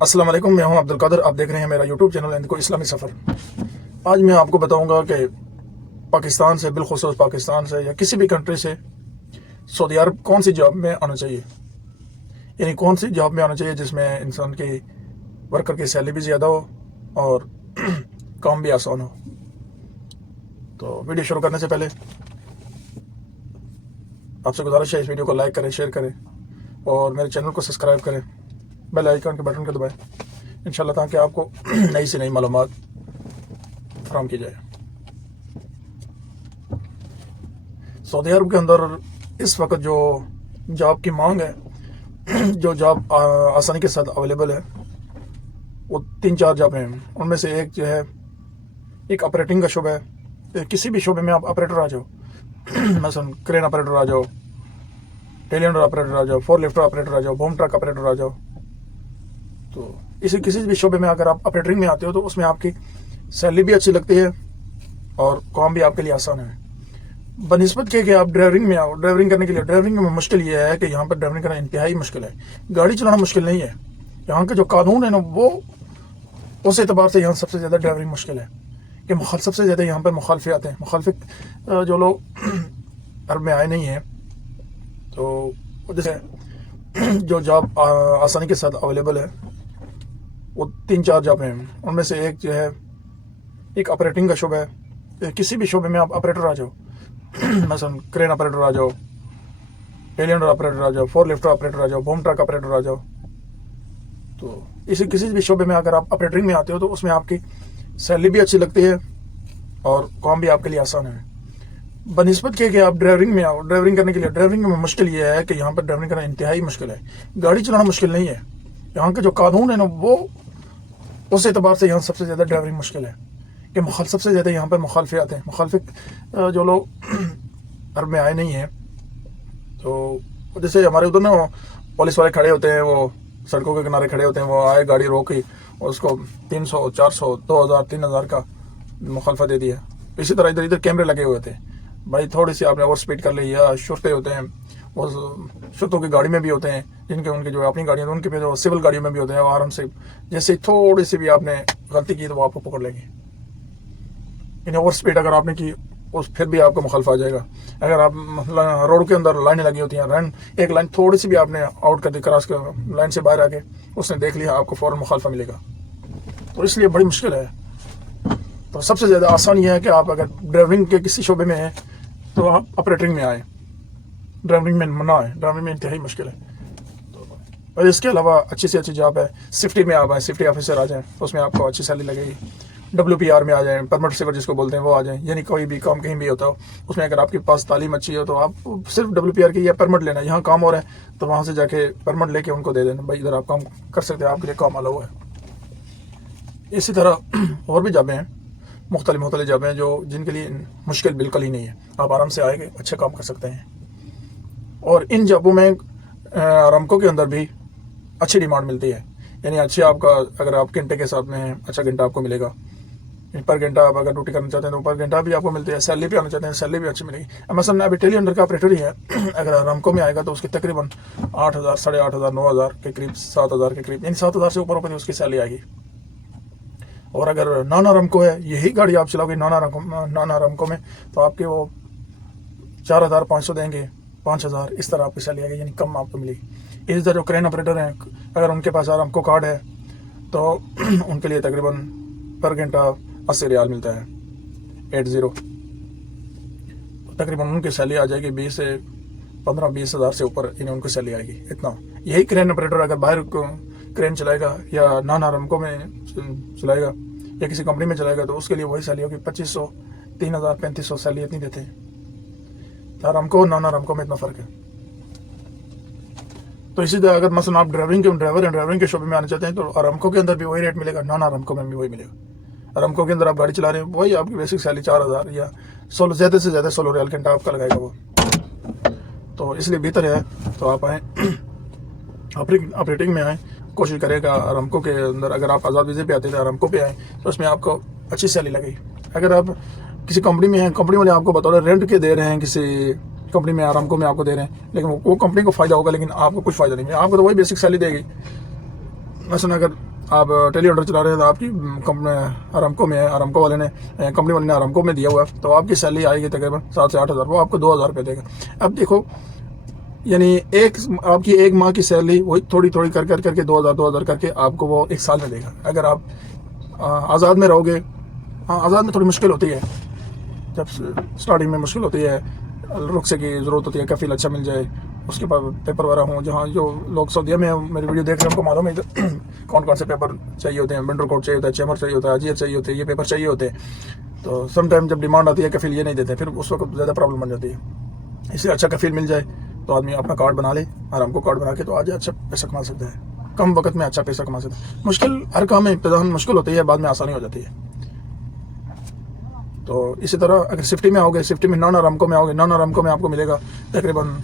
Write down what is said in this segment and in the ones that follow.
अस्सलाम वालेकुम, मैं हूं अब्दुल कादर। आप देख रहे हैं मेरा यूट्यूब चैनल हिंद को इस्लामी सफ़र। आज मैं आपको बताऊंगा कि पाकिस्तान से, बिलखुसूस पाकिस्तान से या किसी भी कंट्री से सऊदी अरब कौन सी जॉब में आना चाहिए, यानी कौन सी जॉब में आना चाहिए जिसमें इंसान की वर्कर की सैलरी भी ज़्यादा हो और काम भी आसान हो। तो वीडियो शुरू करने से पहले आपसे गुजारिश है, इस वीडियो को लाइक करें, शेयर करें और मेरे चैनल को सब्सक्राइब करें, बेल आइकन के बटन को दबाएं इंशाल्लाह, ताकि आपको नई से नई मालूमात फराहम की जाए। सऊदी अरब के अंदर इस वक्त जो जॉब की मांग है, जो जॉब आसानी के साथ अवेलेबल है, वो 3-4 जॉब हैं। उनमें से एक जो है, एक ऑपरेटिंग का शुबा है। किसी भी शुबे में आप ऑपरेटर आ जाओ, मसलन क्रेन ऑपरेटर आ जाओ, टेलीहैंडलर ऑपरेटर आ जाओ, फोर लिफ्टर ऑपरेटर आ जाओ, बूम ट्रक ऑपरेटर आ जाओ। तो इसी किसी भी शोबे में अगर आप ऑपरेटरिंग में आते हो तो उसमें आपकी सैलरी भी अच्छी लगती है और काम भी आपके लिए आसान है, बनिस्बत के कि आप ड्राइविंग में आओ। ड्राइविंग करने के लिए, ड्राइविंग में मुश्किल ये है कि यहाँ पर ड्राइविंग करना इंतहाई मुश्किल है। गाड़ी चलाना मुश्किल नहीं है, यहाँ के जो कानून है ना, वो उस एतबार से यहाँ सबसे ज़्यादा ड्राइविंग मुश्किल है कि सबसे ज़्यादा यहाँ पर मुखालफे आते हैं। मुखालफिक जो लोग अरब में आए नहीं हैं, तो जैसे जो जॉब आसानी के साथ अवेलेबल है, वो 3-4 जॉब हैं। उनमें से एक जो है, एक ऑपरेटिंग का शुबा है। किसी भी शुबे में आप ऑपरेटर आ जाओ, मसलन क्रेन ऑपरेटर आ जाओ, टेलीहैंडलर ऑपरेटर आ जाओ, फोर लिफ्टर ऑपरेटर आ जाओ, बूम ट्रक ऑपरेटर आ जाओ। तो इसी किसी भी शुबे में अगर आप ऑपरेटरिंग में आते हो तो उसमें आपकी सैलरी भी अच्छी लगती है और काम भी आपके लिए आसान है, बनिस्बत के कि आप ड्राइविंग में आओ। ड्राइविंग करने के लिए, ड्राइविंग में मुश्किल ये है कि यहाँ पर ड्राइविंग करना इंतहाई मुश्किल है। गाड़ी चलाना मुश्किल नहीं है, यहाँ के जो कानून है ना, वो उस एतबार से यहाँ सबसे ज़्यादा ड्राइविंग मुश्किल है कि सबसे ज़्यादा यहाँ पर मुखालफे आते हैं। मुखालफिक जो लोग अरब में आए नहीं हैं, तो जैसे हमारे उधर ना पुलिस वाले खड़े होते हैं, वो सड़कों के किनारे खड़े होते हैं, वो आए गाड़ी रोकी और उसको 300, 400, 2000, 3000 का मुखालफा दे दिया। इसी तरह इधर कैमरे लगे हुए थे, भाई थोड़ी सी आपने ओवर स्पीड कर ली, या शुरते होते हैं, वो शुरतों की गाड़ी में भी होते हैं, जिनके उनकी जो अपनी गाड़ियाँ, उनके पे जो सिविल गाड़ियों में भी होते हैं, वो आराम से जैसे थोड़ी सी भी आपने गलती की तो वो आपको पकड़ लेंगे। यानी ओवर स्पीड अगर आपने की, उस फिर भी आपको मुखालफा आ जाएगा। अगर आप रोड के अंदर लाइनें लगी होती हैं, एक लाइन थोड़ी सी भी आपने आउट कर दी, क्रॉस कर लाइन से बाहर आके उसने देख लिया, आपको फ़ौरन मुखालफा मिलेगा। तो इसलिए बड़ी मुश्किल है। तो सबसे ज़्यादा आसान यह है कि आप अगर ड्राइविंग के किसी शोबे में हैं तो आप ऑपरेटरिंग में आए, ड्राइविंग में ना आए। ड्राइविंग में इंतहाई मुश्किल है। तो और इसके अलावा अच्छी से अच्छी जॉब है, सेफ्टी में आप आए, सेफ्टी ऑफिसर आ जाएँ, तो उसमें आपको अच्छी सैलरी लगेगी। WPR में आ जाएँ, परमिट सेवर जिसको बोलते हैं, वो आ जाएँ। यानी कोई भी काम कहीं भी होता हो, उसमें अगर आपके पास तालीम अच्छी हो तो आप सिर्फ WPR की या परमिट लेना, यहाँ काम हो रहा है तो वहाँ से जाके परमिट लेके उनको दे देना, भाई इधर आप काम कर सकते हैं, आपके लिए काम अलाउ है। इसी तरह और भी जॉबें हैं, मुख्तलिफ जॉबें हैं, जो जिनके लिए मुश्किल बिल्कुल ही नहीं है, आप आराम से आएंगे, अच्छे काम कर सकते हैं। और इन जॉबों में अरामको के अंदर भी अच्छी डिमांड मिलती है, यानी अच्छी आपका, अगर आप घंटे के साथ में अच्छा घंटा आपको मिलेगा, पर घंटा आप अगर ड्यूटी करना चाहते हैं तो पर घंटा भी आपको मिलती है। सैलरी भी आना चाहते हैं, सैलरी भी अच्छी मिलेगी। मसलन अभी टेलीहैंडलर का ऑपरेटर ही है, अगर अरामको में आएगा तो उसकी तकरीबन 8000, 8500, 9000 के करीब, 7000 के करीब, यानी 7000 से ऊपर उसकी सैलरी आएगी। और अगर नॉन अरामको है, यही गाड़ी आप चलाओगे नॉन अरामको में, तो आपके वो 4500 देंगे, 5000, इस तरह आपकी सैलरी आएगी, यानी कम आपको मिलेगी। इस तरह जो क्रेन ऑपरेटर हैं, अगर उनके पास अरामको कार्ड है तो उनके लिए तकरीबन पर घंटा 80 रियाल मिलता है, 80। तकरीबन उनकी सैलरी आ जाएगी 20 से 15-20 हज़ार से ऊपर, इन्हें उनकी सैलरी आएगी इतना। यही क्रेन ऑपरेटर अगर बाहर क्रेन चलाएगा या नॉन अरामको में चलाएगा या किसी कंपनी में चलाएगा तो उसके लिए वही सैलरी होगी 2500, 3000, 3500 सैलरी इतनी देते हैं। तो अरामको और नॉन अरामको में इतना फ़र्क है। तो इसी तरह अगर मसलन आप ड्राइविंग के शोबे में आना चाहते हैं तो अरामको के अंदर भी वही रेट मिलेगा, नॉन अरामको में भी वही मिलेगा। अरामको के अंदर आप गाड़ी चला रहे हैं, वही आपकी बेसिक सैलरी 4000 या 16, ज़्यादा से ज़्यादा 16 रियाल घंटा आपका लगाएगा वो। तो इसलिए बेहतर है तो आप आएँ, ऑपरेटिंग में आएँ, कोशिश करेगा अरामको के अंदर। अगर आप आज़ाद वीज़े पे आते हैं तो अरामको पे आएँ, तो उसमें आपको अच्छी सैलरी लगेगी। अगर आप किसी कंपनी में हैं, कंपनी वाले आपको बता रहे रेंट के दे रहे हैं, किसी कंपनी में अरामको में आपको दे रहे हैं, लेकिन वो कंपनी को फ़ायदा होगा, लेकिन आपको कुछ फ़ायदा नहीं है। आपको तो वही बेसिक सैलरी देगी। मसलन अगर आप टेली ऑर्डर चला रहे हैं तो आपकी कंपनी अरामको में है, अरामको वाले ने कंपनी वाले ने अरामको में दिया हुआ है, तो आपकी सैलरी आएगी तकरीबन 7 से 8 हज़ार, वो आपको 2,000 रुपये देगा। अब देखो यानी आपकी एक माह की सैलरी वही थोड़ी थोड़ी करके 2,000 करके आपको वो 1 साल में देगा। अगर आप आज़ाद में रहोगे, हाँ आज़ाद में थोड़ी मुश्किल होती है, जब स्टार्टिंग में मुश्किल होती है, रुखसे की ज़रूरत होती है, कफील अच्छा मिल जाए, उसके बाद पेपर वगैरह हों। जहाँ जो लोग सऊदीया में मेरी वीडियो देख रहे हैं उनको मालूम है कौन कौन से पेपर चाहिए होते हैं, बिल्डर कोड चाहिए होता है, चैमर चाहिए होता है, अजियर चाहिए होते हैं, ये पेपर चाहिए होते हैं। तो समटाइम जब डिमांड आती है कफील ये नहीं देते, फिर उस वक्त ज़्यादा प्रॉब्लम बन जाती है। इसलिए अच्छा कफील मिल जाए तो आदमी अपना कार्ड बना ले, आराम को कार्ड बना के तो आज अच्छा पैसा कमा सकता है, कम वक्त में अच्छा पैसा कमा सकता है। मुश्किल हर काम में इब्तिदान मुश्किल होती है, बाद में आसानी हो जाती है। तो इसी तरह अगर सिफ्टी में आओगे, सिफ्टी में नॉन आरामको में आओगे, नॉन आरामको में आपको मिलेगा तकरीबन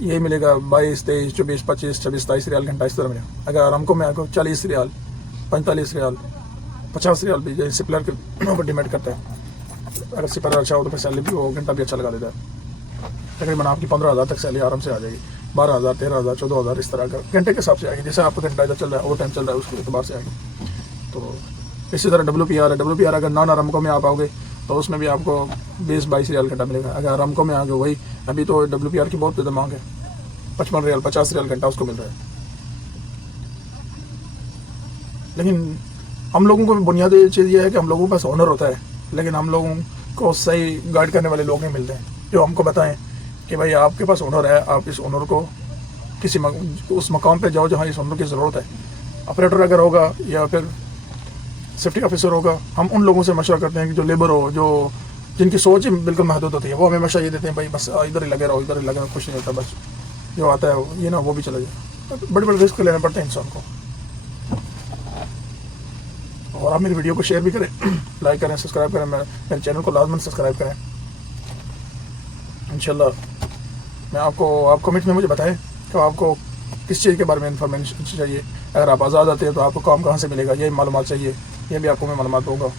ये मिलेगा 22, 23, 24, 25, 26, 27 रियाल घंटा, इस तरह मिलेगा। अगर आरामको में आपको 40 रियाल, 45 रियाल, 50 रियाल भी, जैसे सिपलर के ऊपर डिपेंड करता है। अगर सिपलर अच्छा हो तो फिर सैलरी भी वो घंटा भी अच्छा लगा देता है। तकरीबन आपकी 15,000 तक सैलरी आराम से आ जाएगी, 12,000, 13,000, 14,000 इस तरह का घंटे के हिसाब से आएगी। जैसे आपका घंटा इधर चल रहा है, ओवर टाइम चल रहा है, उसके एतबार से आएगी। तो इसी तरह WPR है, WPR अगर नॉन आरामको में आप आओगे तो उसमें भी आपको 20-22 रियाल घंटा मिलेगा। अगर आरामको में आओगे वही, अभी तो WPR की बहुत ज़्यादा मांग है, 55 रियाल, 50 रियाल घंटा उसको मिल रहा है। लेकिन हम लोगों को बुनियादी चीज़ ये है कि हम लोगों के पास ऑनर होता है, लेकिन हम लोगों को सही गाइड करने वाले लोग नहीं मिलते हैं जो हमको बताएं कि भाई आपके पास ओनर है, आप इस ओनर को किसी उस मकाम पे जाओ जहाँ इस ओनर की ज़रूरत है। ऑपरेटर अगर होगा या फिर सेफ्टी ऑफिसर होगा, हम उन लोगों से मशवरा करते हैं कि जो लेबर हो, जो जिनकी सोच ही बिल्कुल महदूद होती है, वो हमें हमेशा ये देते हैं भाई बस इधर ही लगे रहो, इधर ही लगे रहो, कुछ नहीं होता, बस जो आता है ये ना वो भी चला जाए। बड़े बड़े रिस्क लेने पड़ते हैं इंसान को। और आप मेरी वीडियो को शेयर भी करें, लाइक करें, सब्सक्राइब करें, मेरे चैनल को लाजमन सब्सक्राइब करें। इंशाल्लाह मैं आप कमेंट में मुझे बताएं कि आपको किस चीज़ के बारे में इंफॉर्मेशन चाहिए। अगर आप आज़ाद आते हैं तो आपको काम कहाँ से मिलेगा, ये मालूमात चाहिए, ये भी आपको मैं मालूमात दूँगा।